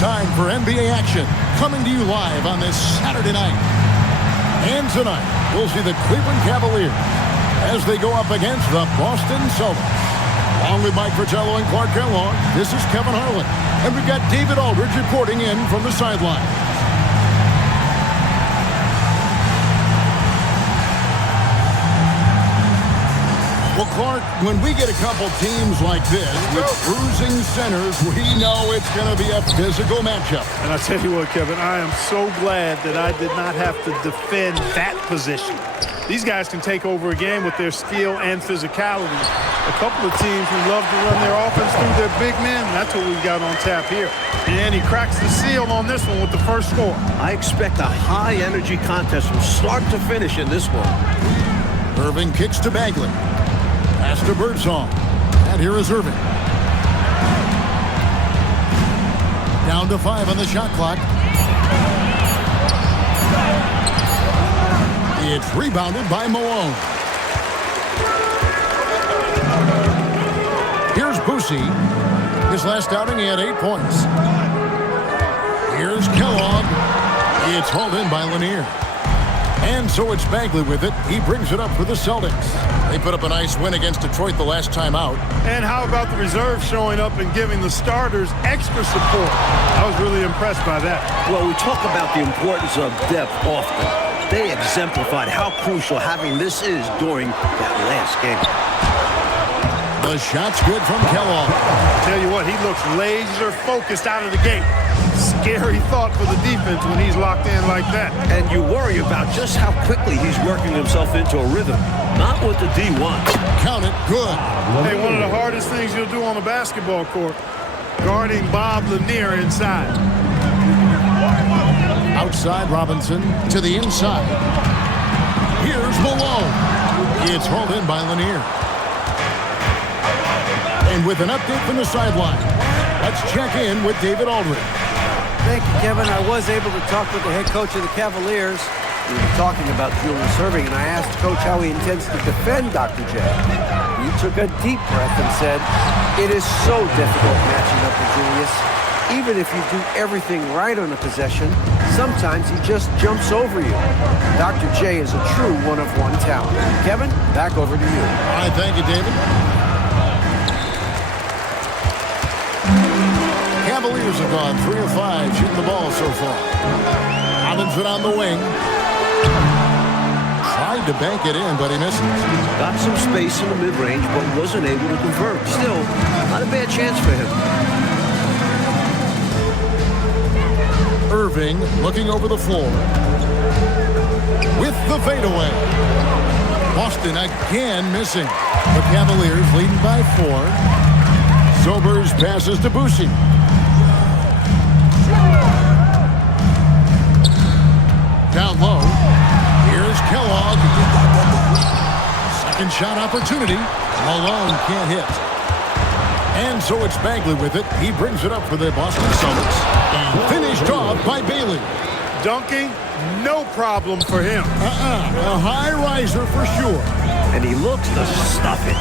time for NBA action, coming to you live on this Saturday night. And tonight, we'll see the Cleveland Cavaliers as they go up against the Boston Celtics. Along with Mike Fratello and Clark Kellogg, this is Kevin Harlan. And we've got David Aldridge reporting in from the sideline. Well, Clark, when we get a couple teams like this with bruising centers, we know it's going to be a physical matchup. And I tell you what, Kevin, I am so glad that I did not have to defend that position. These guys can take over a game with their skill and physicality. A couple of teams who love to run their offense through their big men, that's what we've got on tap here. And he cracks the seal on this one with the first score. I expect a high-energy contest from start to finish in this one. Erving kicks to Bagley. Pass to Birdsong. And here is Erving. Down to 5 on the shot clock. It's rebounded by Malone. Here's Boosie. His last outing, he had 8 points. Here's Kellogg. It's hauled in by Lanier. And so it's Bagley with it. He brings it up for the Celtics. They put up a nice win against Detroit the last time out. And how about the reserves showing up and giving the starters extra support? I was really impressed by that. Well, we talk about the importance of depth often. They exemplified how crucial having this is during that last game. The shot's good from Kellogg. Tell you what, he looks laser focused out of the gate. Scary thought for the defense when he's locked in like that. And you worry about just how quickly he's working himself into a rhythm. Not what the D wants. Count it, good. Hey, one of the hardest things you'll do on a basketball court, guarding Bob Lanier inside. Outside Robinson to the inside. Here's Malone. It's hauled in by Lanier. And with an update from the sideline, let's check in with David Aldridge. Thank you, Kevin. I was able to talk with the head coach of the Cavaliers. We were talking about Julius Erving, and I asked Coach how he intends to defend Dr. J. He took a deep breath and said, "It is so difficult matching up with Julius. Even if you do everything right on a possession, sometimes he just jumps over you." Dr. J is a true one-of-one talent. Kevin, back over to you. All right, thank you, David. Cavaliers have gone 3 of 5 shooting the ball so far. Robinson on the wing. Tried to bank it in, but he misses. Got some space in the mid-range, but wasn't able to convert. Still, not a bad chance for him. Erving looking over the floor. With the fadeaway. Boston again missing. The Cavaliers leading by 4. Sobers passes to Boosie. Down low. Here's Kellogg. Second shot opportunity. Malone can't hit. And so it's Bagley with it. He brings it up for the Boston Celtics. And finished off by Bailey. Dunking, no problem for him. A high riser for sure. And he looks to stuff it.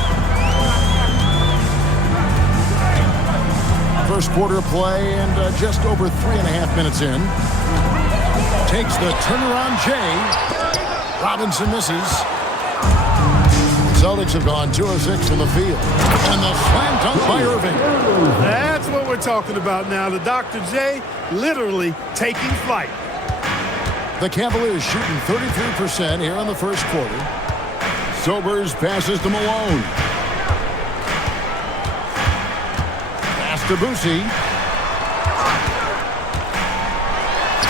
First quarter play and just over 3.5 minutes in. Takes the turnaround J. Robinson misses. Celtics have gone 2 of 6 from the field. And the slam dunk by Erving. That's what we're talking about now. The Dr. J literally taking flight. The Cavaliers shooting 33% here in the first quarter. Sobers passes to Malone. Pass to Boosie.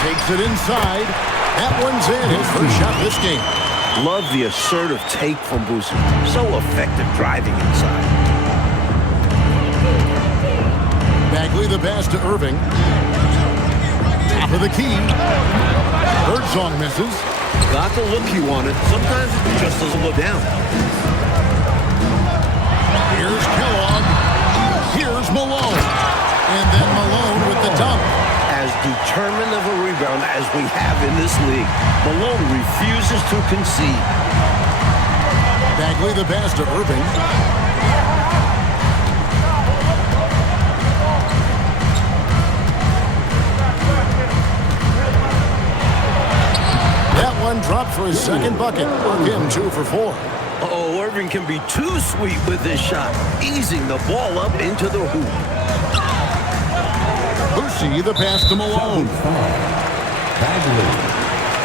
Takes it inside. That one's in. His first shot this game. Love the assertive take from Boosie. So effective driving inside. Bagley the pass to Erving. Top of the key. Birdsong misses. Got the look he wanted. Sometimes it just doesn't look down. Here's Kellogg. Here's Malone. And then Malone with the dunk. As determined of a rebound as we have in this league, Malone refuses to concede. Bagley the pass to Erving. and drops for his second bucket. Again, 2 for 4. Oh, Erving can be too sweet with this shot, easing the ball up into the hoop. Boosie, the pass to Malone. Bagley.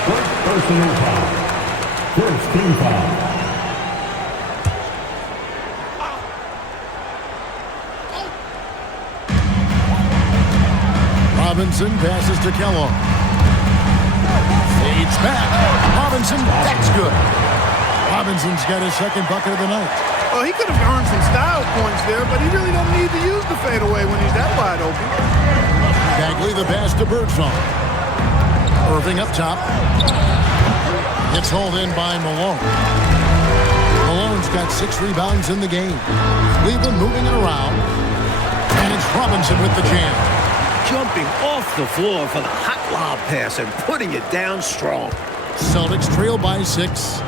First personal foul. First team foul. Robinson passes to Kellogg. Fades back. Robinson, that's good. Robinson's got his second bucket of the night. Well, he could have earned some style points there, but he really don't need to use the fadeaway when he's that wide open. Bagley, the pass to Birdsong. Erving up top. Gets hauled in by Malone. Malone's got 6 rebounds in the game. Cleveland moving it around. And it's Robinson with the jam. Jumping off the floor for the hot lob pass and putting it down strong. Celtics trail by 6.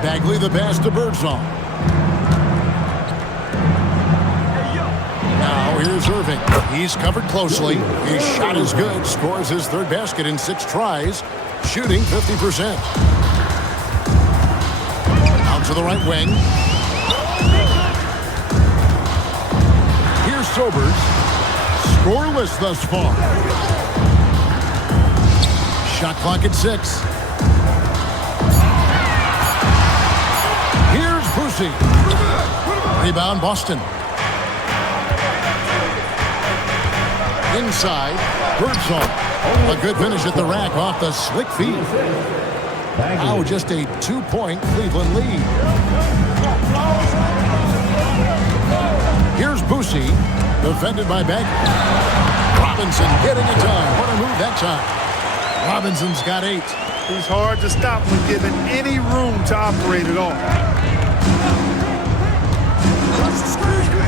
Bagley, the pass to Birdsong. Now here's Erving. He's covered closely. His shot is good. Scores his third basket in 6 tries. Shooting 50%. Out to the right wing. Here's Sobers. Scoreless thus far. Shot clock at 6. Here's Boosie. Rebound Boston. Inside, Birdsong. A good finish at the rack off the slick feed. Now just a 2-point Cleveland lead. Here's Boosie, defended by Bagley. Robinson getting it done. What a move that time. Robinson's got 8. He's hard to stop when given any room to operate at all.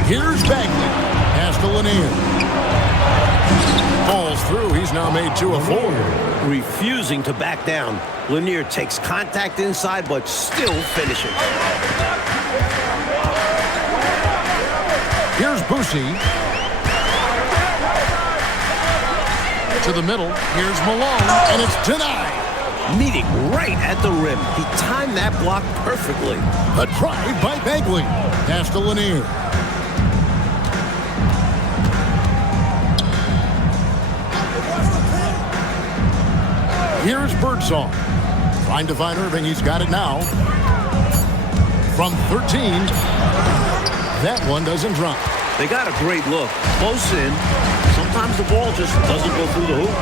Here's Bagley. Pass to Lanier. Falls through. He's now made 2 of 4. Refusing to back down. Lanier takes contact inside, but still finishing. Here's Boosie. To the middle. Here's Malone, and it's denied. Meeting right at the rim. He timed that block perfectly. A drive by Bagley. Pass to Lanier. Here's Birdsong. Trying to find Erving. He's got it now. From 13. That one doesn't drop. They got a great look. Close in. Sometimes the ball just doesn't go through the hoop.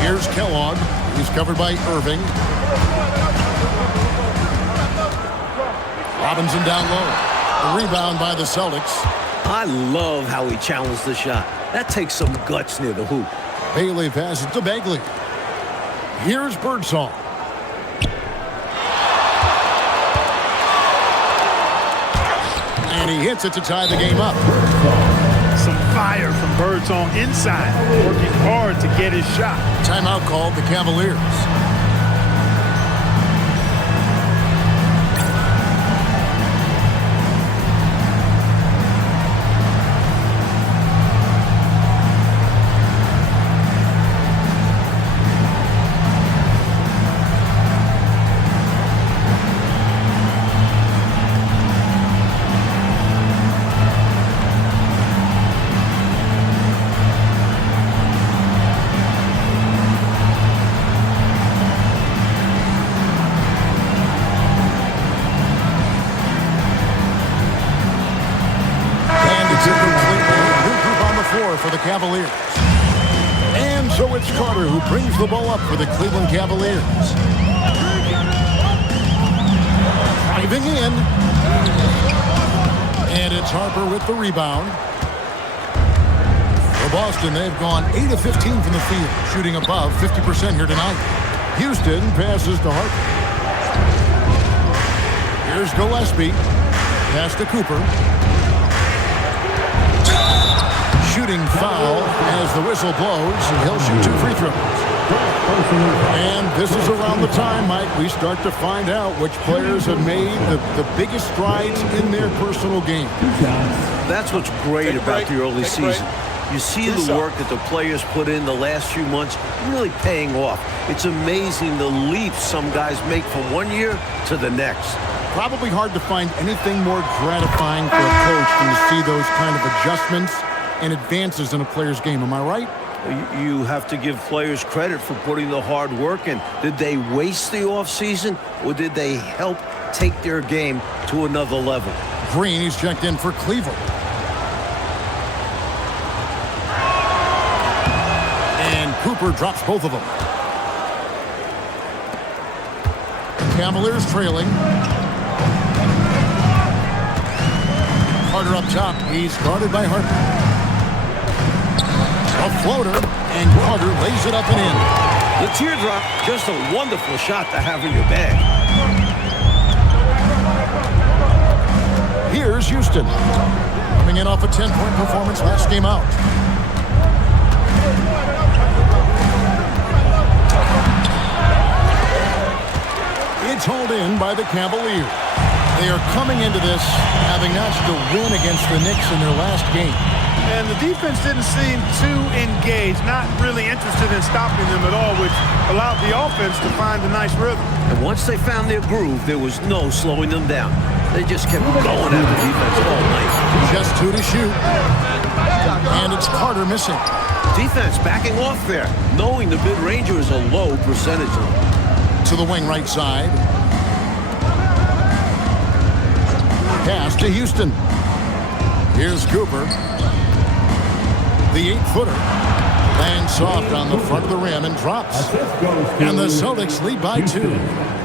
Here's Kellogg. He's covered by Erving. Robinson down low. A rebound by the Celtics. I love how he challenged the shot. That takes some guts near the hoop. Bailey passes to Bagley. Here's Birdsong. And he hits it to tie the game up. Some fire from Birdsong inside, working hard to get his shot. Timeout called the Cavaliers. For the Cavaliers. And so it's Carter who brings the ball up for the Cleveland Cavaliers. Driving in. And it's Harper with the rebound. For Boston, they've gone 8 of 15 from the field, shooting above 50% here tonight. Houston passes to Harper. Here's Gillespie. Pass to Cooper. Shooting foul as the whistle blows. He'll shoot 2 free throws. And this is around the time, Mike, we start to find out which players have made the biggest strides in their personal game. That's what's great about the early season. You see the work that the players put in the last few months really paying off. It's amazing the leaps some guys make from one year to the next. Probably hard to find anything more gratifying for a coach than to see those kind of adjustments and advances in a player's game. Am I right? You have to give players credit for putting the hard work in. Did they waste the offseason, or did they help take their game to another level? Green, he's checked in for Cleveland. And Cooper drops both of them. The Cavaliers trailing. Carter up top. He's guarded by Harper. A floater, and Carter lays it up and in. The teardrop, just a wonderful shot to have in your bag. Here's Houston, coming in off a 10-point performance last game out. It's hauled in by the Cavaliers. They are coming into this having notched a win against the Knicks in their last game. And the defense didn't seem too engaged, not really interested in stopping them at all, which allowed the offense to find a nice rhythm. And once they found their groove, there was no slowing them down. They just kept going at the defense all night. Just 2 to shoot. And it's Carter missing. Defense backing off there, knowing the mid-ranger is a low percentage. To the wing right side. Pass to Houston. Here's Cooper. The 8-footer lands soft on the front of the rim and drops. And the Celtics lead by 2.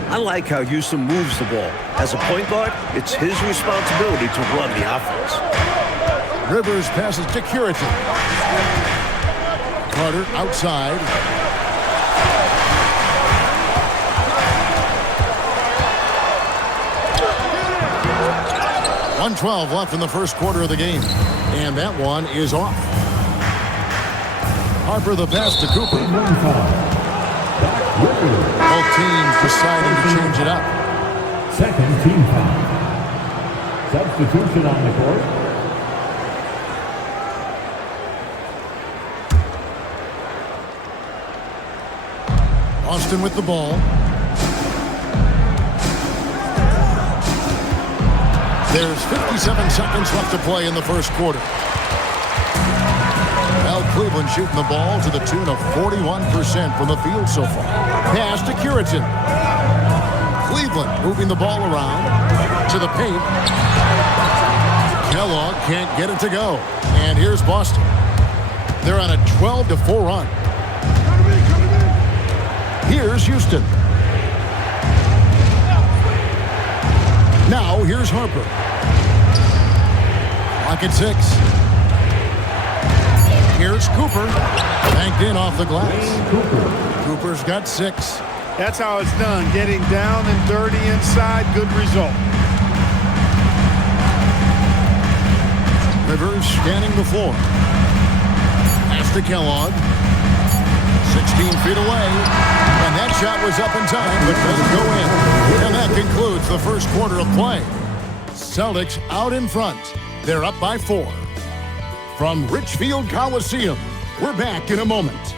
I like how Houston moves the ball. As a point guard, it's his responsibility to run the offense. Rivers passes to Curitin. Carter outside. .112 left in the first quarter of the game. And that one is off. Harper the pass to Cooper. Both teams deciding to change it up. Second team foul. Substitution on the court. Austin with the ball. There's 57 seconds left to play in the first quarter. Well, Cleveland shooting the ball to the tune of 41% from the field so far. Pass to Curitin. Cleveland moving the ball around to the paint. Kellogg can't get it to go. And here's Boston. They're on a 12-4 run. Here's Houston. Now, here's Harper. Clock at 6. Here's Cooper. Banked in off the glass. Cooper's got 6. That's how it's done. Getting down and dirty inside. Good result. Rivers scanning the floor. Pass to Kellogg. 16 feet away. And that shot was up in time, but doesn't go in. And that concludes the first quarter of play. Celtics out in front. They're up by 4. From Richfield Coliseum, we're back in a moment.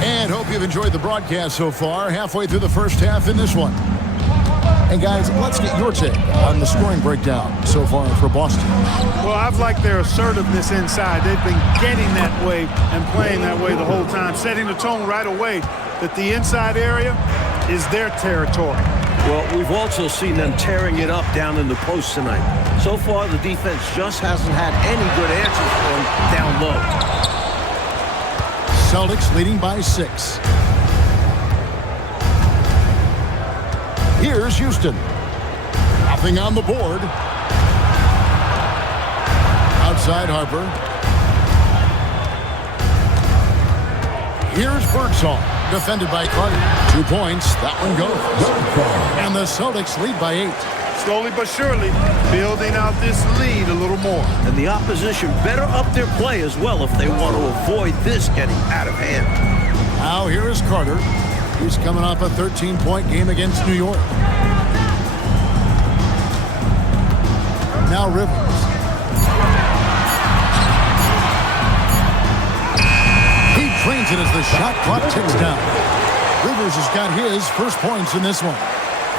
And hope you've enjoyed the broadcast so far. Halfway through the first half in this one. And guys, let's get your take on the scoring breakdown so far for Boston. Well, I've liked their assertiveness inside. They've been getting that way and playing that way the whole time, setting the tone right away that the inside area is their territory. Well, we've also seen them tearing it up down in the post tonight. So far, the defense just hasn't had any good answers for them down low. Celtics leading by 6. Here's Houston. Nothing on the board. Outside Harper. Here's Birdsall. Defended by Carter. 2 points. That one goes. And the Celtics lead by 8. slowly but surely building out this lead a little more. And the opposition better up their play as well if they want to avoid this getting out of hand. Now here is Carter. He's coming off a 13-point game against New York. Now Rivers. He drains it as the shot clock ticks down. Rivers has got his first points in this one.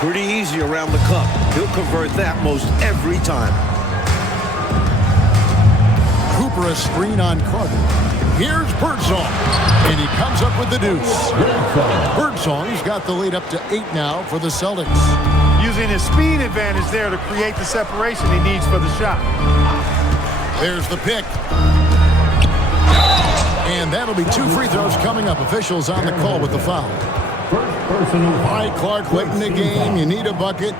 Pretty easy around the cup. He'll convert that most every time. Cooper a screen on Carter. Here's Birdsong, and he comes up with the deuce. Birdsong's got the lead up to 8 now for the Celtics. Using his speed advantage there to create the separation he needs for the shot. There's the pick. And that'll be 2 free throws coming up. Officials on the call with the foul. Mike Clark late in the game. You need a bucket.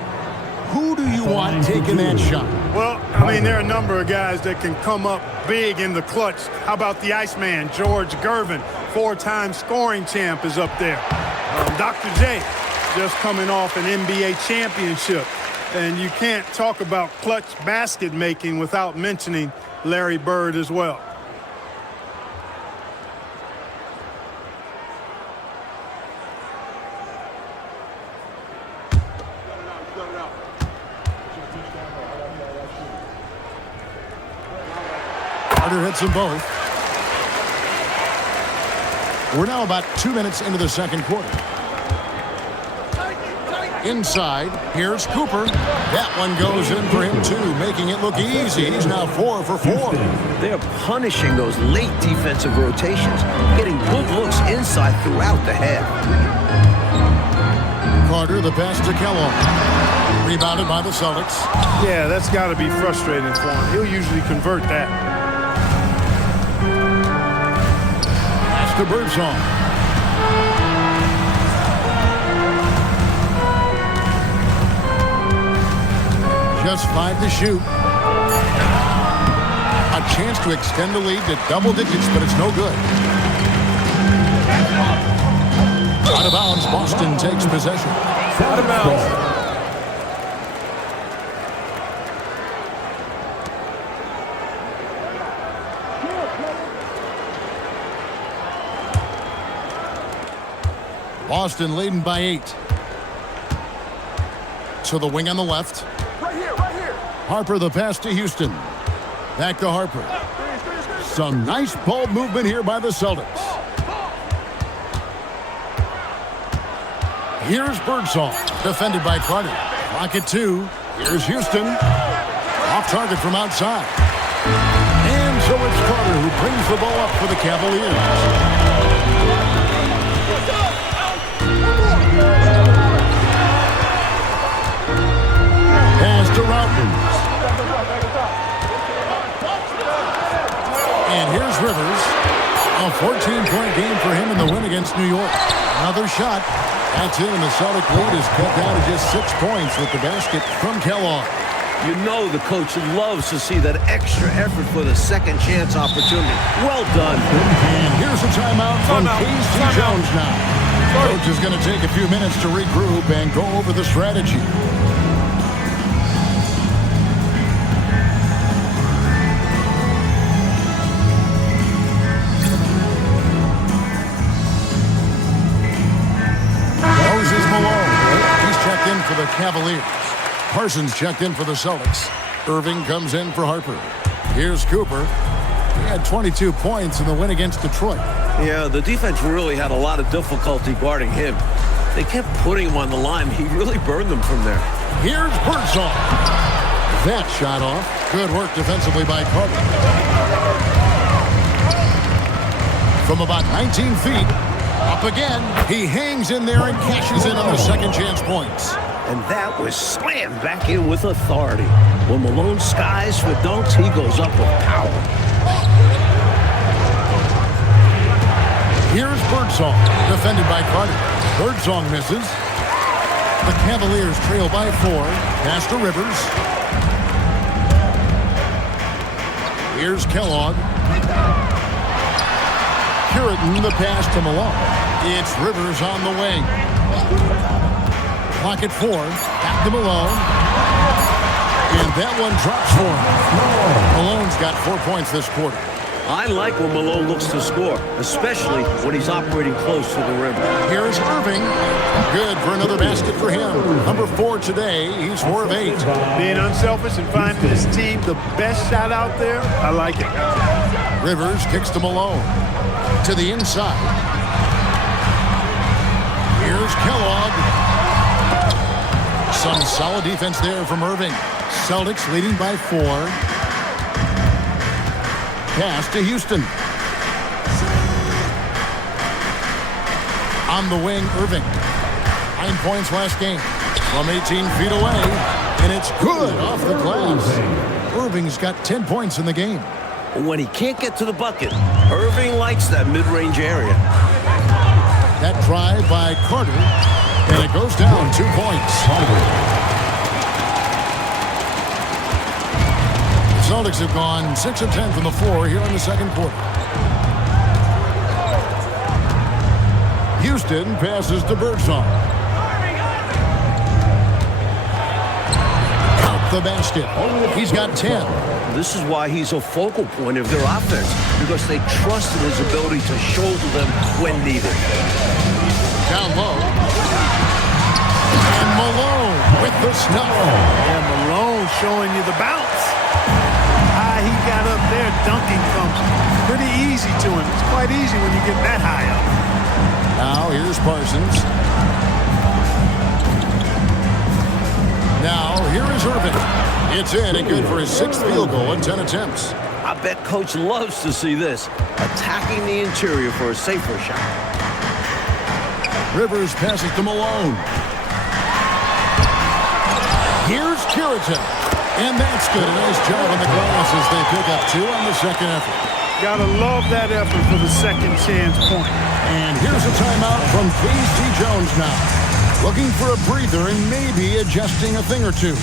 Who do you want taking that shot? Well, I mean, there are a number of guys that can come up big in the clutch. How about the Iceman, George Gervin, 4-time scoring champ is up there. Dr. J, just coming off an NBA championship. And you can't talk about clutch basket making without mentioning Larry Bird as well. Carter hits them both. We're now about 2 minutes into the second quarter. Inside, here's Cooper. That one goes in for him too, making it look easy. He's now 4 for 4. They're punishing those late defensive rotations, getting good looks inside throughout the half. Carter, the pass to Kellogg. Rebounded by the Celtics. Yeah, that's got to be frustrating for him. He'll usually convert that. To Birdsong. Just 5 to shoot. A chance to extend the lead to double digits, but it's no good. Out of bounds, Boston takes possession. Out of bounds. Boston leading by 8. To the wing on the left. Right here. Harper the pass to Houston. Back to Harper. Some nice ball movement here by the Celtics. Here's Birdsong. Defended by Carter. Clock at 2. Here's Houston. Off target from outside. And so it's Carter who brings the ball up for the Cavaliers. Pass to Routers. And here's Rivers. A 14-point game for him in the win against New York. Another shot. That's in, and the Celtic lead is cut down to just 6 points with the basket from Kellogg. You know the coach loves to see that extra effort for the second chance opportunity. Well done. And here's a timeout from Casey Jones now. Coach is going to take a few minutes to regroup and go over the strategy. Malone. He's checked in for the Cavaliers. Parsons checked in for the Celtics. Erving comes in for Harper. Here's Cooper. He had 22 points in the win against Detroit. Yeah, the defense really had a lot of difficulty guarding him. They kept putting him on the line. He really burned them from there. Here's Birdsong. That shot off. Good work defensively by Carter. From about 19 feet, up again. He hangs in there and cashes in on the second chance points. And that was slammed back in with authority. When Malone skies for dunks, he goes up with power. Here's Birdsong, defended by Carter. Birdsong misses. The Cavaliers trail by 4. Pass to Rivers. Here's Kellogg. Puritan, the pass to Malone. It's Rivers on the wing. Clock at 4. Back to Malone. And that one drops for him. Malone's got 4 points this quarter. I like when Malone looks to score, especially when he's operating close to the rim. Here's Erving. Good for another basket for him. Number 4 today. He's 4 of 8. Being unselfish and finding his team the best shot out there, I like it. Rivers kicks to Malone. To the inside. Here's Kellogg. Some solid defense there from Erving. Celtics leading by 4. Pass to Houston. On the wing, Erving. 9 points last game. From 18 feet away. And it's good off the glass. Erving's got 10 points in the game. When he can't get to the bucket, Erving likes that mid-range area. That drive by Carter. And it goes down 2 points. Celtics have gone 6 of 10 from the floor here in the second quarter. Houston passes to Birdsong. Out the basket. He's got 10. This is why he's a focal point of their offense, because they trust in his ability to shoulder them when needed. Down low. And Malone with the snuff. And Malone showing you the bounce. He got up there, dunking comes pretty easy to him. It's quite easy when you get that high up. Now here's Parsons. Now here is Erving. It's in and good for his 6th field goal in 10 attempts. I bet Coach loves to see this, attacking the interior for a safer shot. Rivers passes to Malone. Here's Curitan. And that's good. A nice job on the glass as they pick up 2 on the second effort. Gotta love that effort for the second chance point. And here's a timeout from K.C. Jones now. Looking for a breather and maybe adjusting a thing or two.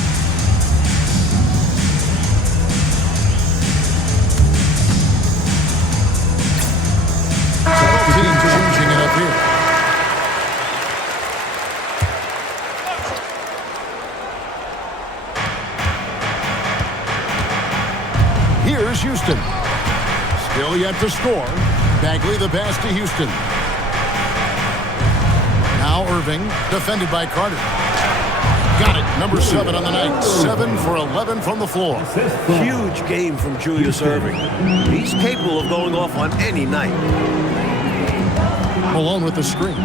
Several teams changing it up here. Here's Houston. Still yet to score. Bagley the pass to Houston. Now Erving, defended by Carter. Got it. Number 7 on the night. 7 for 11 from the floor. Huge game from Julius Erving. He's capable of going off on any night. Malone with the screen.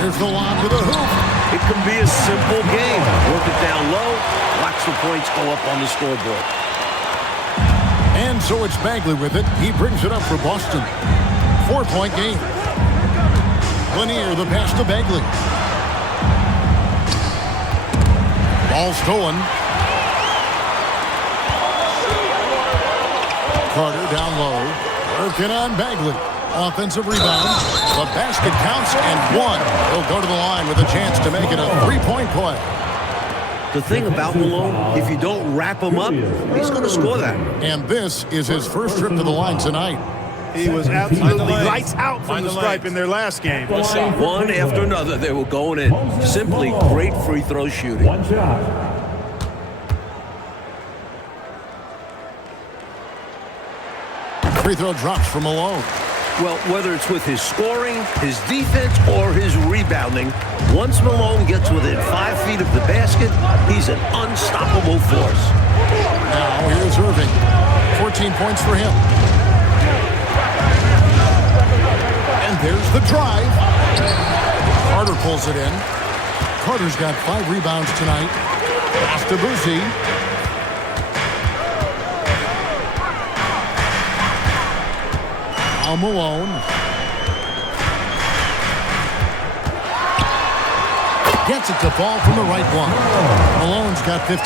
There's the lob to the hoop. It can be a simple game. Work it down low. Watch the points go up on the scoreboard. And so it's Bagley with it. He brings it up for Boston. 4-point game. Lanier, the pass to Bagley. Ball stolen. Carter down low. Working on Bagley. Offensive rebound. The basket counts and 1. He'll go to the line with a chance to make it a 3-point play. The thing about Malone, if you don't wrap him up, he's going to score that. And this is his first trip to the line tonight. He was absolutely lights out from the stripe in their last game. One after another, they were going in. Simply great free throw shooting. One shot. Free throw drops for Malone. Well, whether it's with his scoring, his defense, or his rebounding, once Malone gets within 5 feet of the basket, he's an unstoppable force. Now here's Erving. 14 points for him. And there's the drive. Carter pulls it in. Carter's got 5 rebounds tonight. Pass to Boosie. Now Malone. Gets it to fall from the right block. Malone's got 15.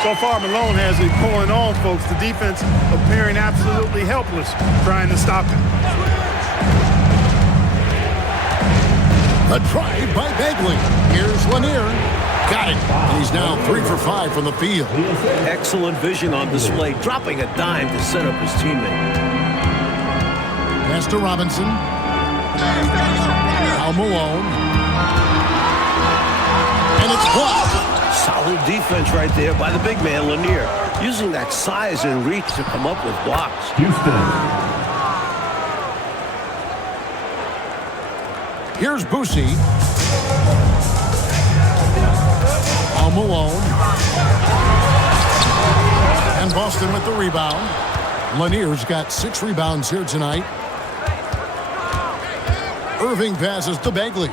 So far, Malone has it pulling on, folks. The defense appearing absolutely helpless trying to stop him. A drive by Bagley. Here's Lanier. Got it. And he's now 3 for 5 from the field. Excellent vision on display, dropping a dime to set up his teammate. Pass to Robinson. Now Malone. And it's blocked. Solid defense right there by the big man, Lanier, using that size and reach to come up with blocks. Houston. Here's Boosie. On Malone. And Boston with the rebound. Lanier's got 6 rebounds here tonight. Erving passes to Bagley.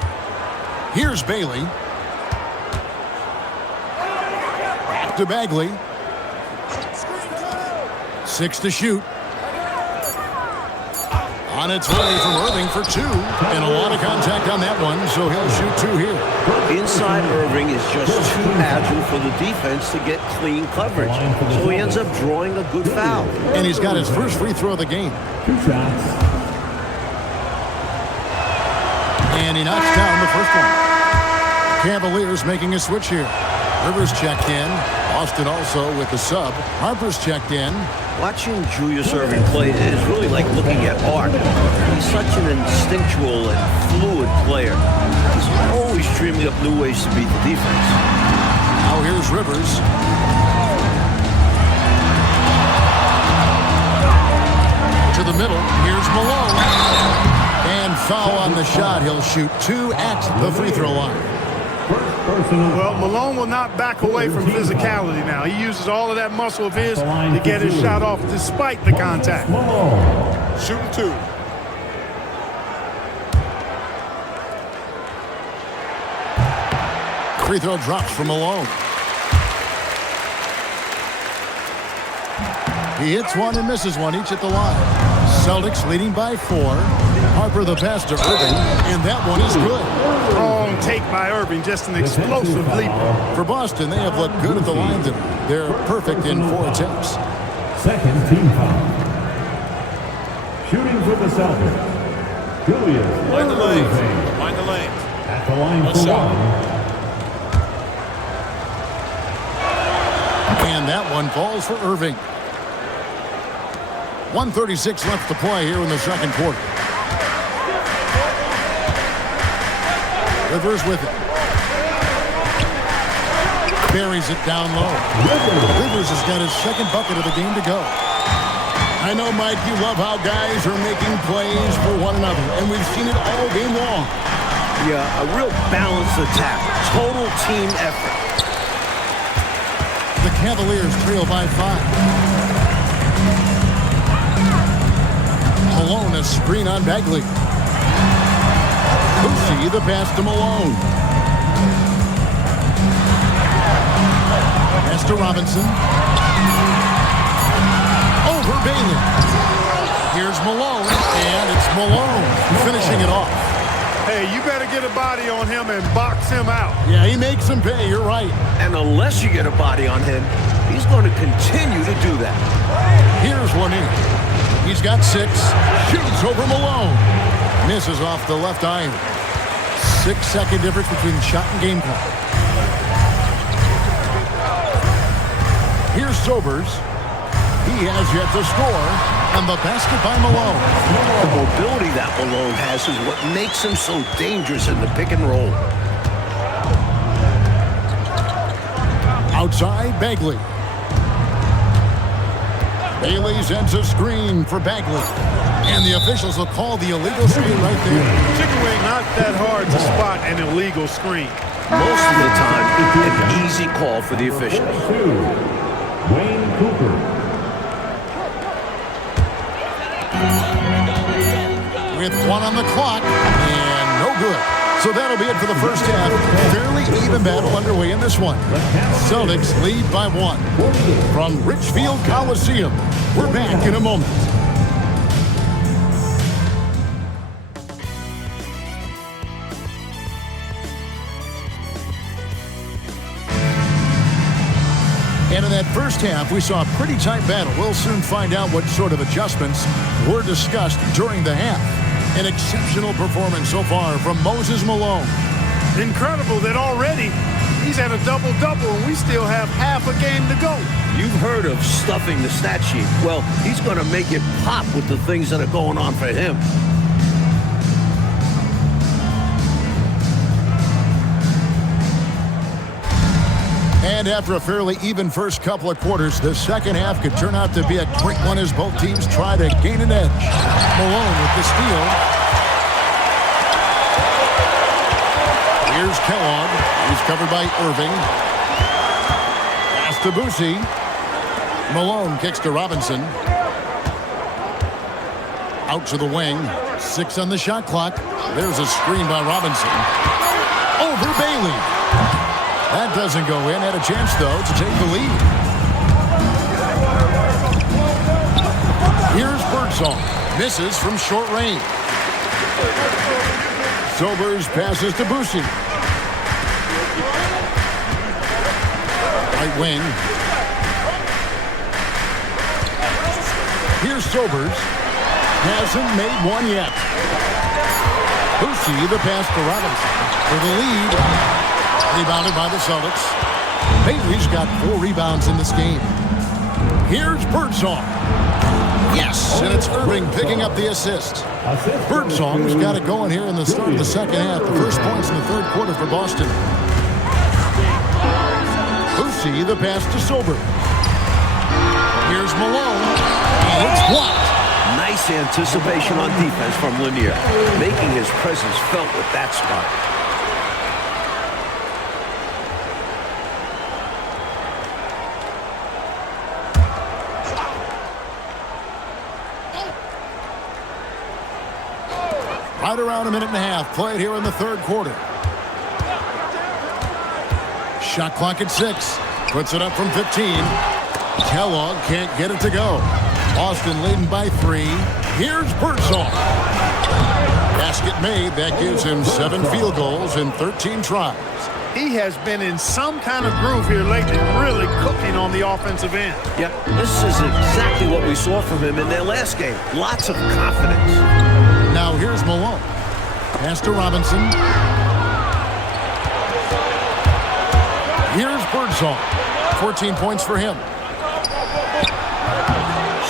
Here's Bailey. Back to Bagley. 6 to shoot. On its way from Erving for 2. And a lot of contact on that one, so he'll shoot 2 here. Inside Erving is just too agile for the defense to get clean coverage. So he ends up drawing a good foul. And he's got his first free throw of the game. 2 shots. And he knocks down the first one. Cavaliers making a switch here. Rivers checked in. Austin also with the sub. Harper's checked in. Watching Julius Erving play is really like looking at art. He's such an instinctual and fluid player. He's always dreaming up new ways to beat the defense. Now here's Rivers. To the middle. Here's Malone. And foul on the shot. He'll shoot 2 at the free throw line. Well, Malone will not back away from physicality now. He uses all of that muscle of his to get his shot off despite the contact. Shooting 2. Free throw drops from Malone. He hits one and misses one, each at the line. Celtics leading by 4. Harper the pass to Erving, and that one is good. Wrong take by Erving, just an explosive leap. For Boston, they have looked good at the line tonight. They're perfect in 4 attempts. Second team foul. Shooting for the Celtics. Julius. Mind the lane. Mind the lane. At the line Good for shot. 1. And that one falls for Erving. 1:36 left to play here in the second quarter. Rivers with it. Buries it down low. Rivers has got his second bucket of the game to go. I know, Mike, you love how guys are making plays for one another, and we've seen it all game long. Yeah, a real balanced attack. Total team effort. The Cavaliers trail by 5. Malone, a screen on Bagley. Boosie, the pass to Malone. Pass to Robinson. Over Bailey. Here's Malone, and it's Malone finishing it off. Hey, you better get a body on him and box him out. Yeah, he makes him pay, you're right. And unless you get a body on him, he's going to continue to do that. Here's Lanier. He's got 6. Shoots over Malone. Misses off the left iron. 6-second difference between shot and game clock. Here's Sobers. He has yet to score. And the basket by Malone. The mobility that Malone has is what makes him so dangerous in the pick and roll. Outside, Bagley. Bailey sends a screen for Bagley. And the officials will call the illegal screen right there. Chicken wing, not that hard to spot an illegal screen. Most of the time, an easy call for the officials. 2. Wayne Cooper. With 1 on the clock, and no good. So that'll be it for the first half. Fairly even battle underway in this one. Celtics lead by 1. From Richfield Coliseum, we're back in a moment. And in that first half, we saw a pretty tight battle. We'll soon find out what sort of adjustments were discussed during the half. An exceptional performance so far from Moses Malone. Incredible that already he's at a double-double and we still have half a game to go. You've heard of stuffing the stat sheet. Well, he's going to make it pop with the things that are going on for him. And after a fairly even first couple of quarters, the second half could turn out to be a great one as both teams try to gain an edge. Malone with the steal. Here's Kellogg. He's covered by Erving. Pass to Boosie. Malone kicks to Robinson. Out to the wing. 6 on the shot clock. There's a screen by Robinson. Over Bailey. That doesn't go in. Had a chance, though, to take the lead. Here's Birdsong. Misses from short range. Sobers passes to Boosie. Right wing. Here's Sobers. Hasn't made one yet. Boosie, the pass to Robinson for the lead. Rebounded by the Celtics. Bailey's got 4 rebounds in this game. Here's Birdsong. Yes, and it's Erving picking up the assist. Birdsong's got it going here in the start of the second half. The first points in the third quarter for Boston. Boosie, the pass to Sober. Here's Malone. And it's blocked. Nice anticipation on defense from Lanier, making his presence felt with that spot. Right around a minute and a half played here in the third quarter. Shot clock at 6. Puts it up from 15. Kellogg can't get it to go. Boston leading by 3. Here's Birdsong. Basket made. That gives him 7 field goals in 13 tries. He has been in some kind of groove here lately, really cooking on the offensive end. Yeah, this is exactly what we saw from him in their last game. Lots of confidence. Now here's Malone. Pass to Robinson. Here's Birdsong. 14 points for him.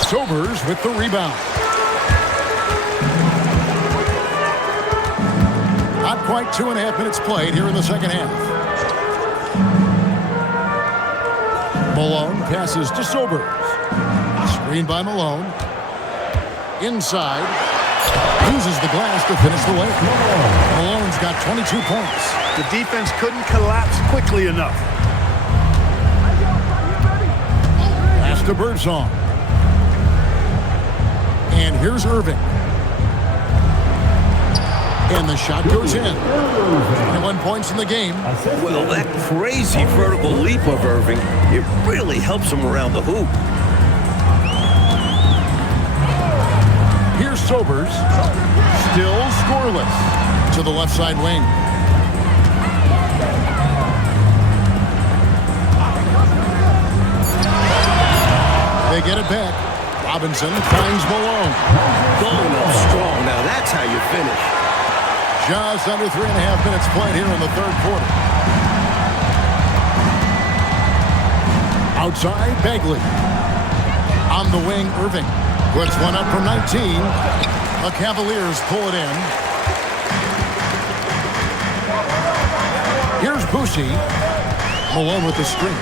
Sobers with the rebound. Not quite 2.5 minutes played here in the second half. Malone passes to Sobers. Screen by Malone. Inside. Uses the glass to finish the way. Malone's got 22 points. The defense couldn't collapse quickly enough. Pass to Birdsong. And here's Erving. And the shot goes in. 21 points in the game. Well, that crazy vertical leap of Erving, it really helps him around the hoop. Here's Sobers. Still scoreless. To the left side wing. They get it back. Robinson finds Malone. Going up strong. Now that's how you finish. Just under 3.5 minutes played here in the third quarter. Outside, Bagley. On the wing, Erving. Puts one up from 19. The Cavaliers pull it in. Here's Boosie. Malone with the screen.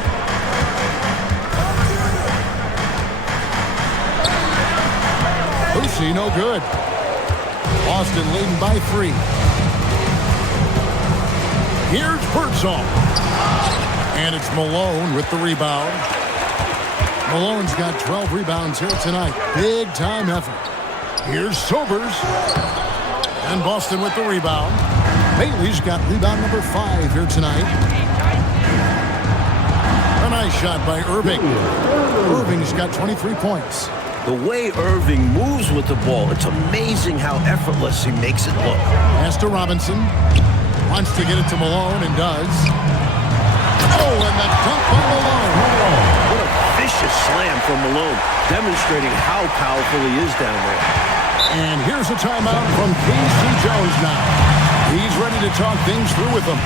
Boosie, no good. Boston leading by 3. Here's Birdsong. And it's Malone with the rebound. Malone's got 12 rebounds here tonight. Big time effort. Here's Sobers. And Boston with the rebound. Bailey's got rebound number 5 here tonight. A nice shot by Erving. Erving's got 23 points. The way Erving moves with the ball, it's amazing how effortless he makes it look. Pass to Robinson. Wants to get it to Malone and does. Oh, and the dunk by Malone. What a vicious slam from Malone, demonstrating how powerful he is down there. And here's a timeout from K.C. Jones now. He's ready to talk things through with them.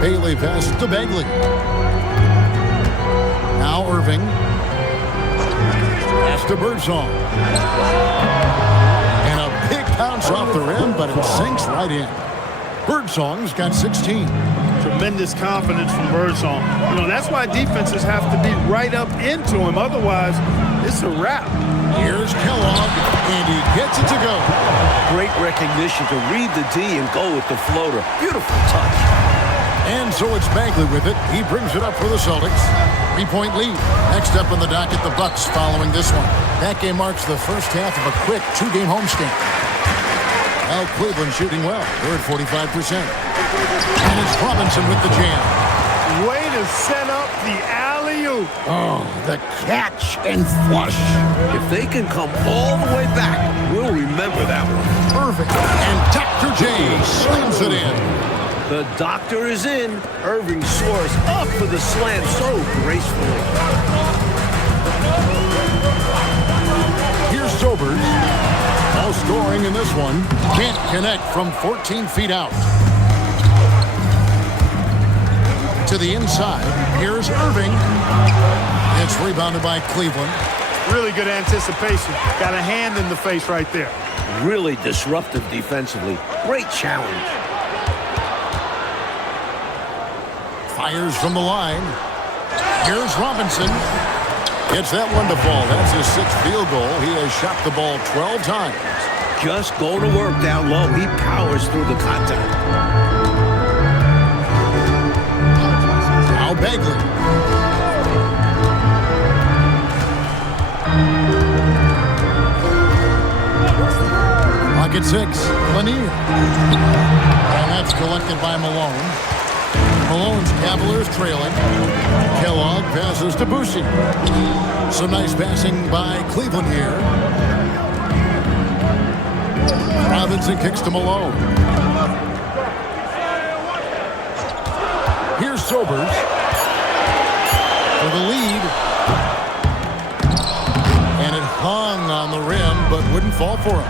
Bailey passes to Bagley. Now Erving. Pass to Birdsong. And a big bounce off the rim, but it sinks right in. Birdsong's got 16. Tremendous confidence from Birdsong. You know, that's why defenses have to be right up into him. Otherwise, it's a wrap. Here's Kellogg, and he gets it to go. Great recognition to read the D and go with the floater. Beautiful touch. And so it's Bagley with it. He brings it up for the Celtics. 3-point lead. Next up on the docket, the Bucks following this one. That game marks the first half of a quick two-game homestand. Now Cleveland shooting well. They're at 45%. And it's Robinson with the jam. Way to set up the alley-oop. Oh, the catch and flush. If they can come all the way back, we'll remember that one. Erving and Dr. J slams it in. The doctor is in. Erving soars up for the slam so gracefully. Here's Sobers. All scoring in this one. Can't connect from 14 feet out. To the inside. Here's Erving. It's rebounded by Cleveland. Really good anticipation. Got a hand in the face right there. Really disruptive defensively. Great challenge. Fires from the line. Here's Robinson. Gets that one to fall. That's his 6th field goal. He has shot the ball 12 times. Just going to work down low. He powers through the contact. Now Bagley. Pocket 6. Lanier. And that's collected by Malone. Malone's Cavaliers trailing. Kellogg passes to Boucher. Some nice passing by Cleveland here. Robinson kicks to Malone. Here's Sobers for the lead. And it hung on the rim, but wouldn't fall for him.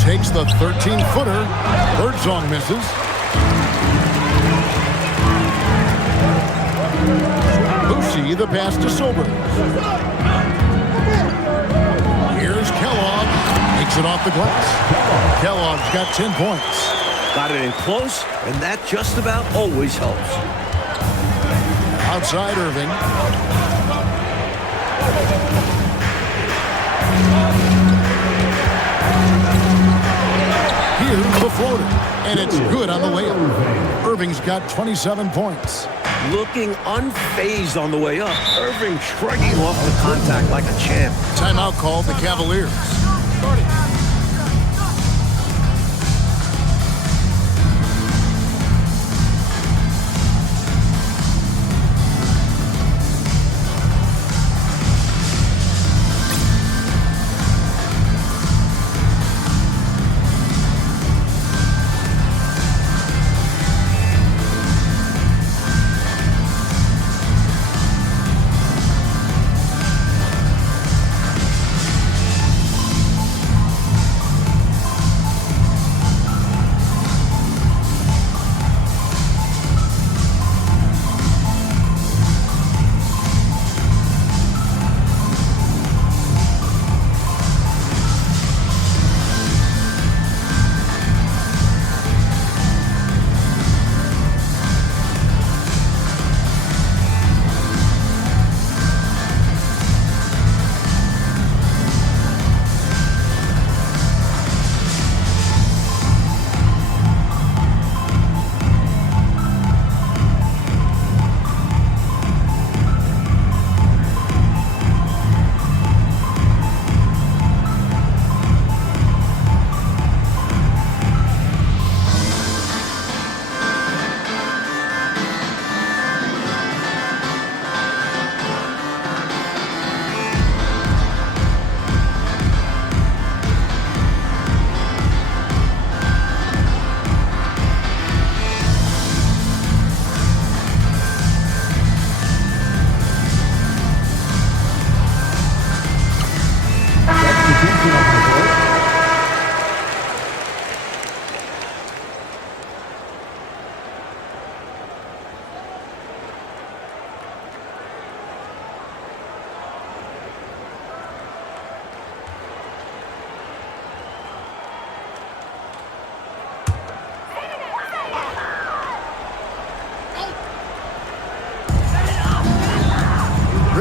Takes the 13-footer. Birdsong misses. Boucher, the pass to Sobers. Here's Kellogg. Takes it off the glass. Kellogg's got 10 points. Got it in close, and that just about always helps. Outside Erving. Here's the floater, and it's good on the layup. Erving's got 27 points. Looking unfazed on the way up. Erving shrugging off the contact like a champ. Timeout called the Cavaliers.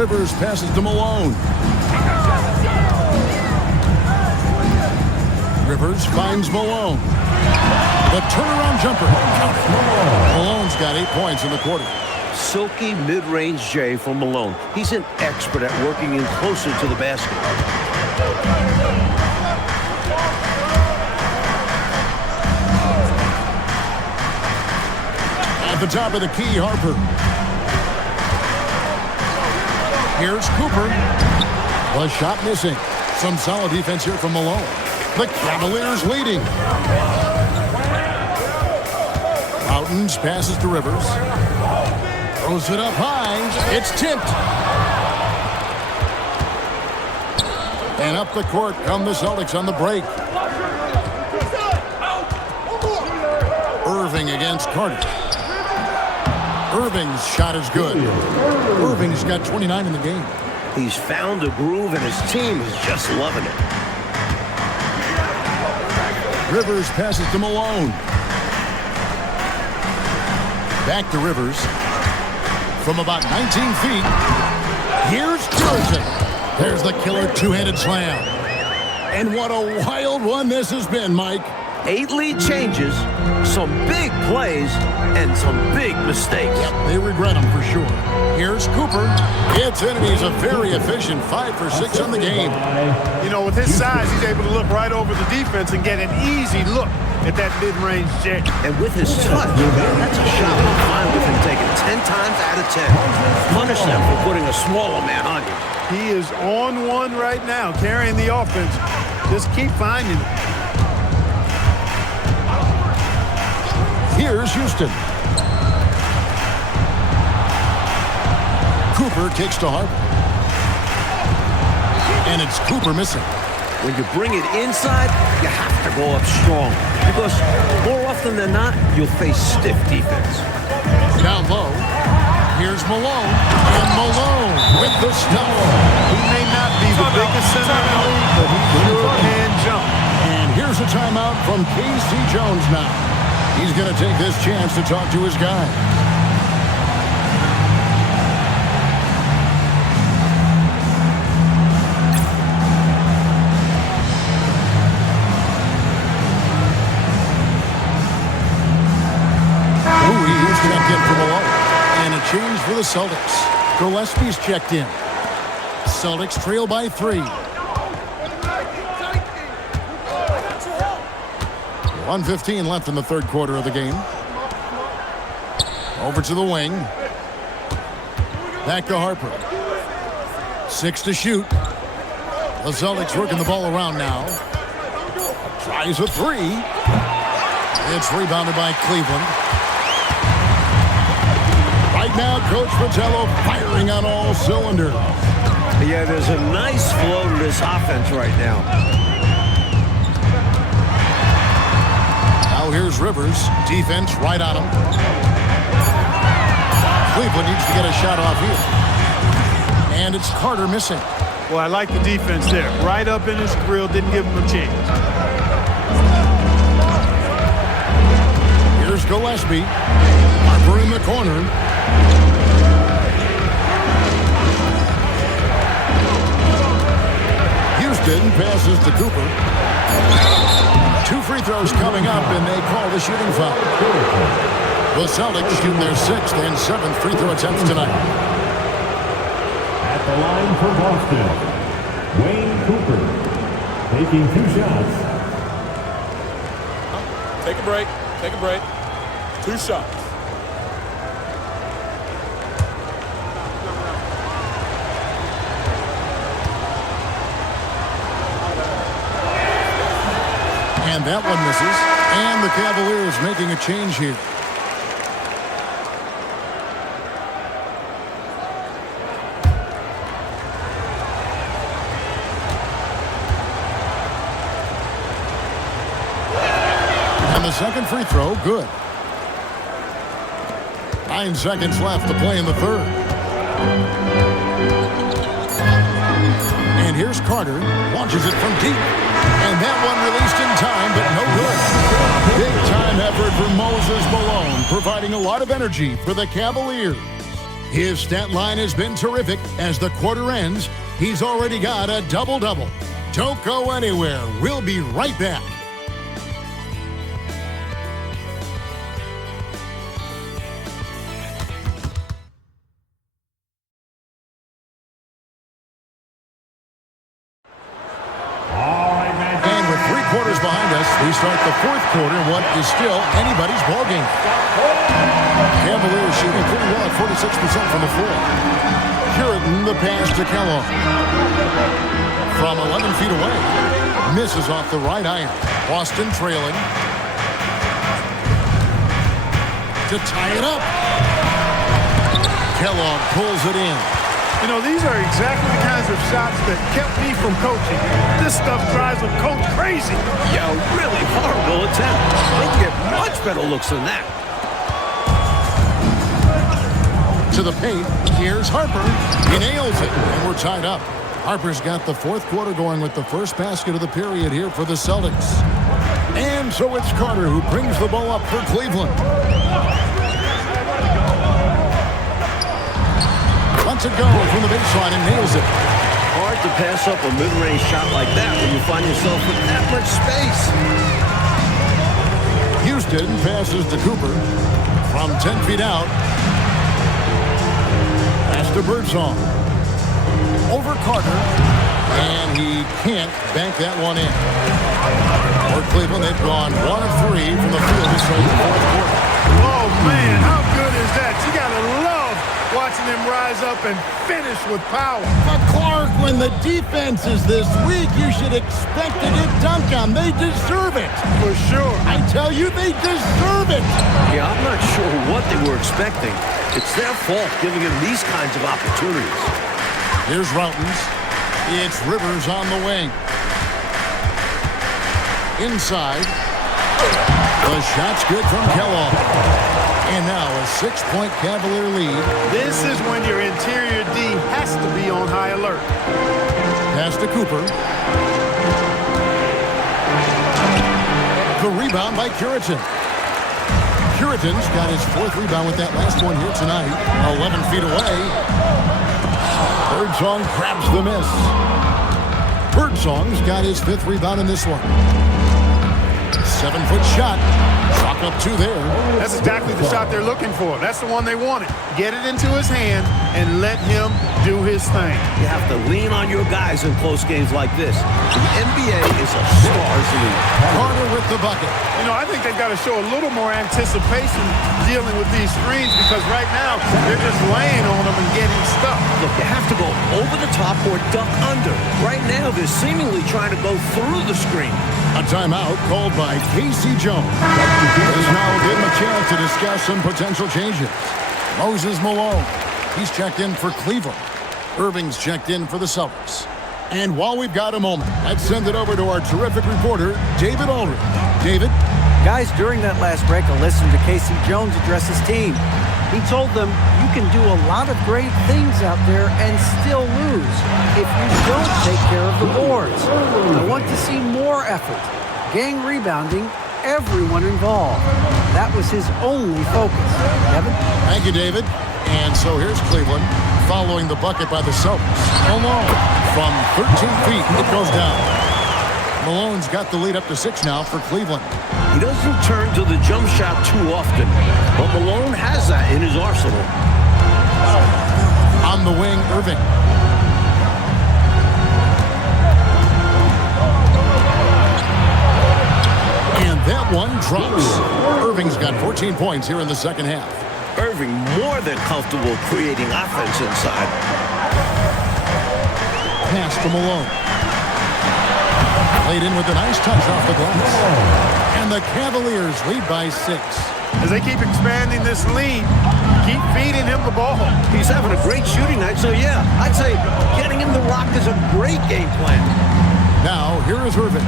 Rivers passes to Malone. Rivers finds Malone. The turnaround jumper. Malone's got 8 points in the quarter. Silky mid-range J from Malone. He's an expert at working in closer to the basket. At the top of the key, Harper. Here's Cooper. The shot missing. Some solid defense here from Malone. The Cavaliers leading. Mountains passes to Rivers. Throws it up high. It's tipped. And up the court come the Celtics on the break. Erving against Carter. Erving's shot is good. Erving's got 29 in the game. He's found a groove, and his team is just loving it. Rivers passes to Malone. Back to Rivers. From about 19 feet, here's Johnson. There's the killer two-handed slam. And what a wild one this has been, Mike. 8 lead changes, some big plays, and some big mistakes. Yep, they regret them for sure. Here's Cooper. Gets in, and he's a very efficient 5 for 6 on the game. You know, with his size, he's able to look right over the defense and get an easy look at that mid-range jet. And with his touch, that's a shot I'm fine with him taking 10 times out of 10. Punish them for putting a smaller man on you. He is on one right now, carrying the offense. Just keep finding it. Here's Houston. Cooper kicks to Harper. And it's Cooper missing. When you bring it inside, you have to go up strong. Because more often than not, you'll face stiff defense. Down low. Here's Malone. And Malone with the stop. He may not be the biggest center in the league, but he sure can jump. And here's a timeout from K.C. Jones now. He's going to take this chance to talk to his guy. He's checked in for Malone. And a change for the Celtics. Gillespie's checked in. Celtics trail by 3. 1:15 left in the third quarter of the game. Over to the wing. Back to Harper. 6 to shoot. The Celtics working the ball around now. Tries a 3. It's rebounded by Cleveland. Right now, Coach Fratello firing on all cylinders. Yeah, there's a nice flow to this offense right now. Now here's Rivers. Defense right on him. Cleveland needs to get a shot off here. And it's Carter missing. Well, I like the defense there. Right up in his grill, didn't give him a chance. Here's Gillespie. Harper in the corner. Houston passes to Cooper. 2 free throws coming up, and they call the shooting foul. The Celtics shooting their 6th and 7th free throw attempts tonight. At the line for Boston, Wayne Cooper, taking 2 shots. Take a break. Take a break. 2 shots. And that one misses. And the Cavaliers making a change here. And the second free throw, good. 9 seconds left to play in the third. And here's Carter. Launches it from deep. And that one released in time, but no good. Big time effort for Moses Malone, providing a lot of energy for the Cavaliers. His stat line has been terrific. As the quarter ends, he's already got a double-double. Don't go anywhere. We'll be right back. And with 3 quarters behind us, we start the 4th quarter in what is still anybody's ballgame. Cavaliers shooting pretty well at 46% from the floor. Puritan, the pass to Kellogg. From 11 feet away. Misses off the right iron. Boston trailing. To tie it up. Kellogg pulls it in. You know, these are exactly the kinds of shots that kept me from coaching. This stuff drives a coach crazy. Yeah, really horrible attempt. They can get much better looks than that. To the paint. Here's Harper. He nails it, and we're tied up. Harper's got the 4th quarter going with the first basket of the period here for the Celtics. And so it's Carter who brings the ball up for Cleveland. Lets it go from the baseline and nails it. Hard to pass up a mid-range shot like that when you find yourself with that much space. Houston passes to Cooper from 10 feet out. Pass to Birdsong. Over Carter. And he can't bank that one in. For Cleveland, they've gone 1 of 3 from the field to start the 4th quarter. Oh, man, how good is that? You got to love watching them rise up and finish with power. But Clark, when the defense is this weak, you should expect to get dunked on. They deserve it. For sure. I tell you, they deserve it. Yeah, I'm not sure what they were expecting. It's their fault giving them these kinds of opportunities. Here's Routens. It's Rivers on the wing. Inside. The shot's good from Kellogg. And now a 6-point Cavalier lead. This is when your interior D has to be on high alert. Pass to Cooper. The rebound by Puritan. Puritan's got his 4th rebound with that last one here tonight. 11 feet away. Birdsong grabs the miss. Birdsong's got his 5th rebound in this one. 7-foot shot. Chalk up 2 there. That's exactly the shot they're looking for. That's the one they wanted. Get it into his hand and let him do his thing. You have to lean on your guys in close games like this. The NBA is a stars league. Carter with the bucket. You know, I think they've got to show a little more anticipation dealing with these screens because right now they're just laying on them and getting stuck. Look, you have to go over the top or duck under. Right now, they're seemingly trying to go through the screen. A timeout called by Casey Jones. Has now given him a chance to discuss some potential changes. Moses Malone. He's checked in for Cleveland. Erving's checked in for the Celtics. And while we've got a moment, let's send it over to our terrific reporter, David Aldridge. David? Guys, during that last break, I listened to Casey Jones address his team. He told them, you can do a lot of great things out there and still lose if you don't take care of the boards. I want to see more effort, gang rebounding, everyone involved. That was his only focus. Kevin? Thank you, David. And so here's Cleveland following the bucket by the Celtics. Malone from 13 feet, it goes down. Malone's got the lead up to 6 now for Cleveland. He doesn't turn to the jump shot too often, but Malone has that in his arsenal. On the wing, Erving. And that one drops. Erving's got 14 points here in the second half. Erving more than comfortable creating offense inside. Pass to Malone. Played in with a nice touch off the glass. And the Cavaliers lead by 6. As they keep expanding this lead, keep feeding him the ball. He's having a great shooting night, so yeah, I'd say getting him the rock is a great game plan. Now, here is Erving.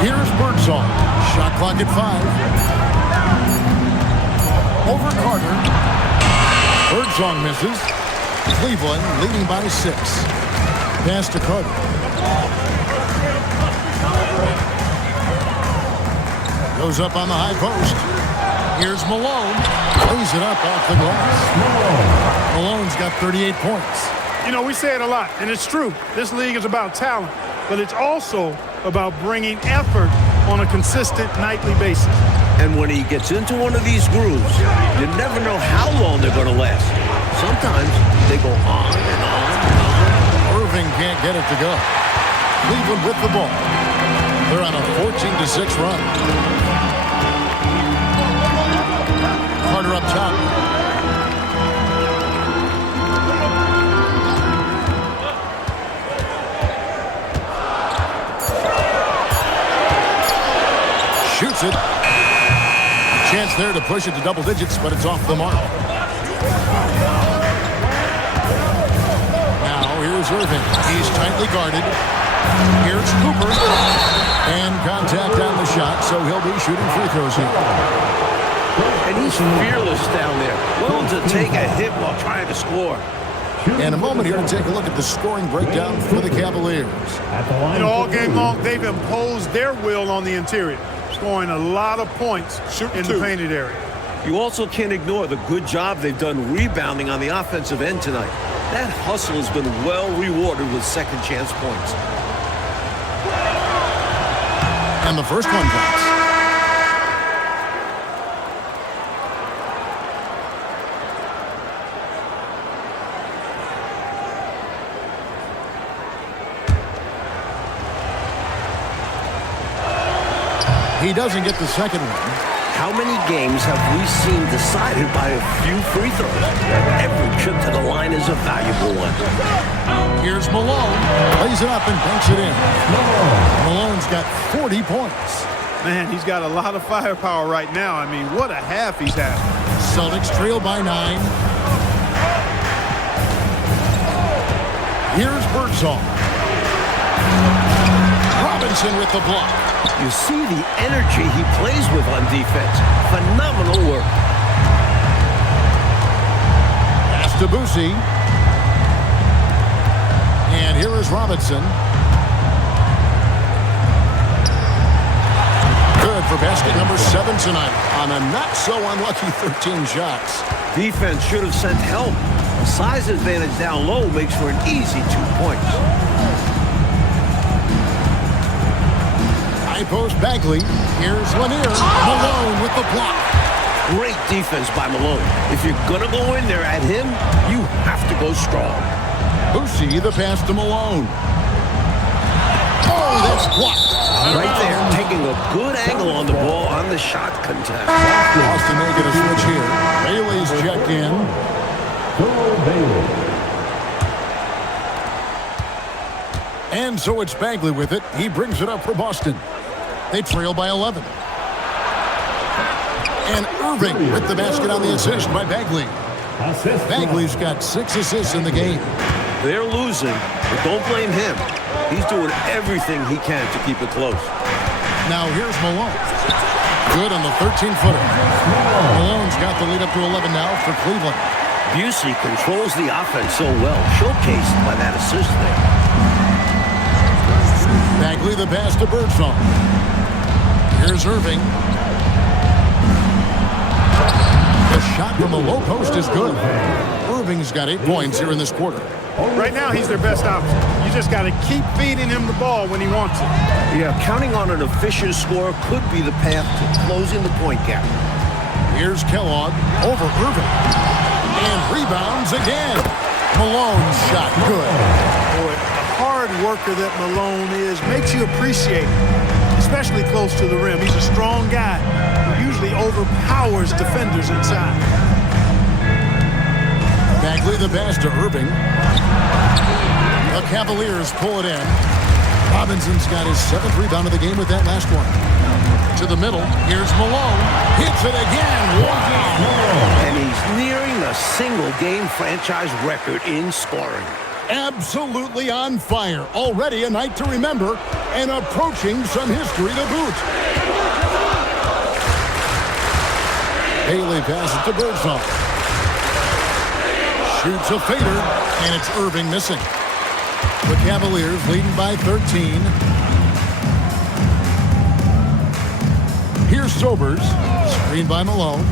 Here's Birdsong. Shot clock at 5. Over Carter. Birdsong misses. Cleveland leading by 6. Pass to Carter. Goes up on the high post. Here's Malone. Plays it up off the glass. Malone's got 38 points. You know, we say it a lot, and it's true. This league is about talent, but it's also about bringing effort on a consistent nightly basis. And when he gets into one of these grooves, you never know how long they're going to last. Sometimes they go on and on and on. Erving can't get it to go. Cleveland with the ball. They're on a 14-6 run. Carter up top. Shoots it. Chance there to push it to double digits, but it's off the mark. Now here's Erving. He's tightly guarded. Here's Cooper. And contact on the shot, so he'll be shooting free throws here. And he's fearless down there. Willing to take a hit while trying to score. In a moment here to take a look at the scoring breakdown for the Cavaliers. You know, all game long, they've imposed their will on the interior, scoring a lot of points in the painted area. You also can't ignore the good job they've done rebounding on the offensive end tonight. That hustle has been well rewarded with second chance points. And the first one drops. He doesn't get the second one. How many games have we seen decided by a few free throws? Every trip to the line is a valuable one. Here's Malone. Plays it up and banks it in. Malone's got 40 points. Man, he's got a lot of firepower right now. I mean, what a half he's had. Celtics trail by 9. Here's Birdsall. Robinson with the block. You see the energy he plays with on defense. Phenomenal work. Pass to Boosie. And here is Robinson. Good for basket number 7 tonight on a not-so-unlucky 13 shots. Defense should have sent help. A size advantage down low makes for an easy 2 points. High post Bagley. Here's Lanier. Malone with the block. Great defense by Malone. If you're going to go in there at him, you have to go strong. Boosie, the pass to Malone. Oh, that's blocked. Right there, taking a good angle on the ball on the shot contest. Boston making a switch here. Bailey's checked in. And so it's Bagley with it. He brings it up for Boston. They trail by 11. And Erving with the basket on the assist by Bagley. Bagley's got 6 assists in the game. They're losing, but don't blame him. He's doing everything he can to keep it close. Now here's Malone. Good on the 13-footer. Malone's got the lead up to 11 now for Cleveland. Busey controls the offense so well, showcased by that assist there. Bagley the pass to Birdsall. Here's Erving. The shot from the low post is good. Erving's got 8 points here in this quarter. Right now, he's their best option. You just got to keep feeding him the ball when he wants it. Yeah, counting on an efficient score could be the path to closing the point gap. Here's Kellogg over Erving. And rebounds again. Malone's shot good. Boy, the hard worker that Malone is makes you appreciate it, especially close to the rim. He's a strong guy who usually overpowers defenders inside. Bagley the pass to Erving. The Cavaliers pull it in. Robinson's got his 7th rebound of the game with that last one. To the middle. Here's Malone. Hits it again. Wow. And he's nearing a single-game franchise record in scoring. Absolutely on fire. Already a night to remember and approaching some history to boot. Bailey passes to Birdsall. Shoots a fader, and it's Erving missing. The Cavaliers leading by 13. Here's Sobers. Screened by Malone.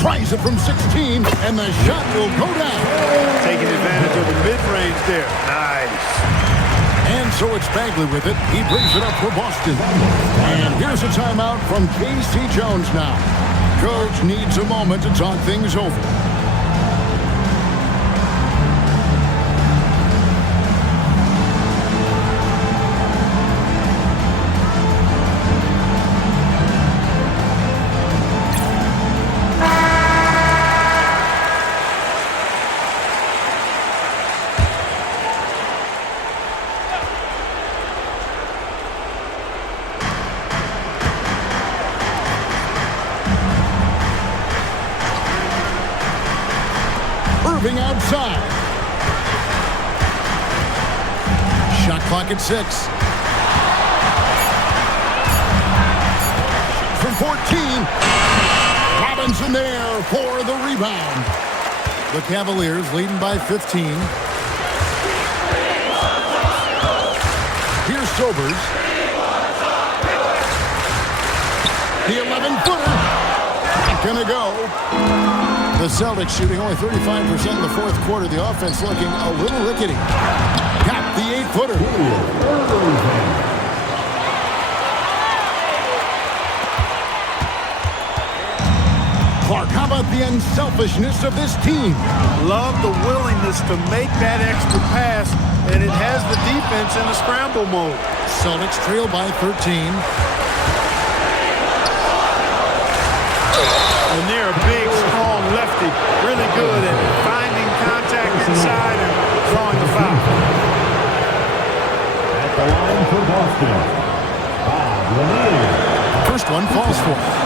Tries it from 16, and the shot will go down. Taking advantage of the mid-range there. Nice. And so it's Bagley with it. He brings it up for Boston. And here's a timeout from K.C. Jones now. Coach needs a moment to talk things over. Erving outside. Shot clock at 6. From 14. Robinson there for the rebound. The Cavaliers leading by 15. Here's Sobers. The 11-footer. Not gonna go. The Celtics shooting only 35% in the fourth quarter. The offense looking a little rickety. Got the 8-footer. Clark, how about the unselfishness of this team? Love the willingness to make that extra pass, and it has the defense in a scramble mode. Celtics trail by 13. And they're a big, strong lefty. Really good at finding contact inside and drawing the foul. At the line for Boston, Malone. First one falls for him.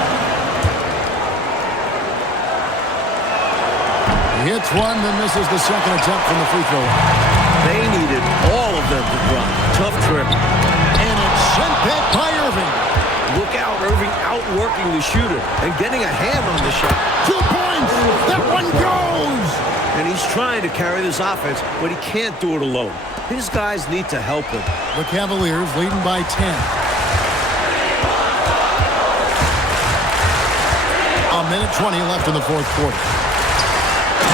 He hits one, then misses the second attempt from the free throw line. They needed all of them to drop. Tough trip. And it's sent back by Erving. Look out, Erving outworking the shooter and getting a hand on the shot. 2 points! That one goes! And he's trying to carry this offense, but he can't do it alone. His guys need to help him. The Cavaliers leading by 10. A minute 20 left in the fourth quarter.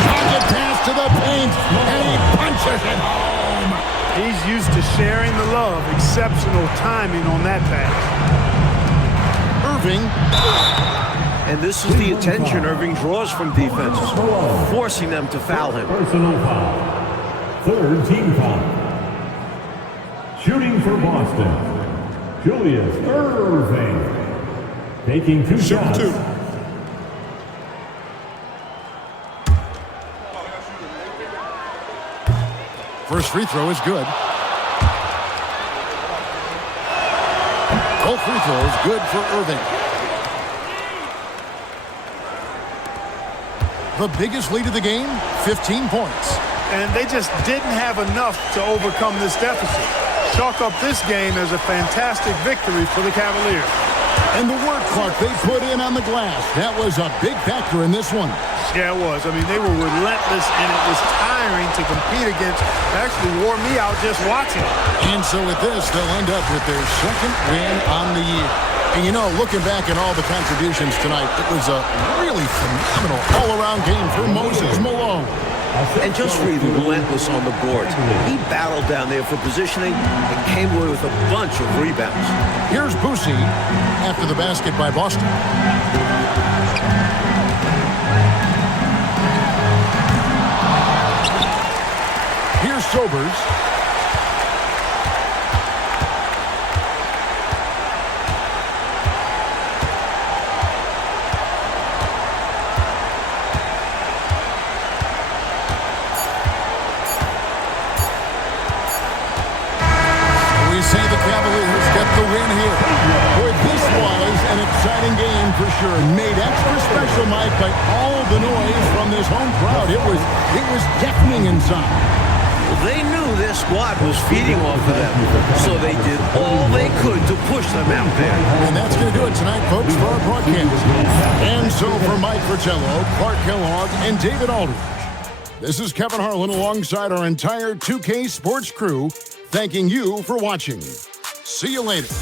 Pocket pass to the paint, and he punches it home. He's used to sharing the love. Exceptional timing on that pass. Erving. And this is the attention Erving draws from defenses, forcing them to foul him. Personal foul. Third team foul. Shooting for Boston, Julius Erving. Taking two shots. First free throw is good. Both free throws good for Erving. The biggest lead of the game, 15 points. And they just didn't have enough to overcome this deficit. Chalk up this game as a fantastic victory for the Cavaliers. And the work, Clark, they put in on the glass. That was a big factor in this one. Yeah, it was. I mean, they were relentless, and it was tiring to compete against. It actually wore me out just watching it. And so with this, they'll end up with their second win on the year. And you know, looking back at all the contributions tonight, it was a really phenomenal all-around game for Moses Malone. And just relentless on the boards. He battled down there for positioning and came away with a bunch of rebounds. Here's Boosie after the basket by Boston. Here's Sobers. We say the Cavaliers get the win here. Boy, this was an exciting game for sure. Made extra special, Mike, by all the noise from this home crowd. It was deafening inside. Well, they knew their squad was feeding off of them, so they did all they could to push them out there. And that's going to do it tonight, folks, for our broadcast. And so for Mike Fratello, Clark Kellogg, and David Aldridge, this is Kevin Harlan alongside our entire 2K Sports crew, thanking you for watching. See you later.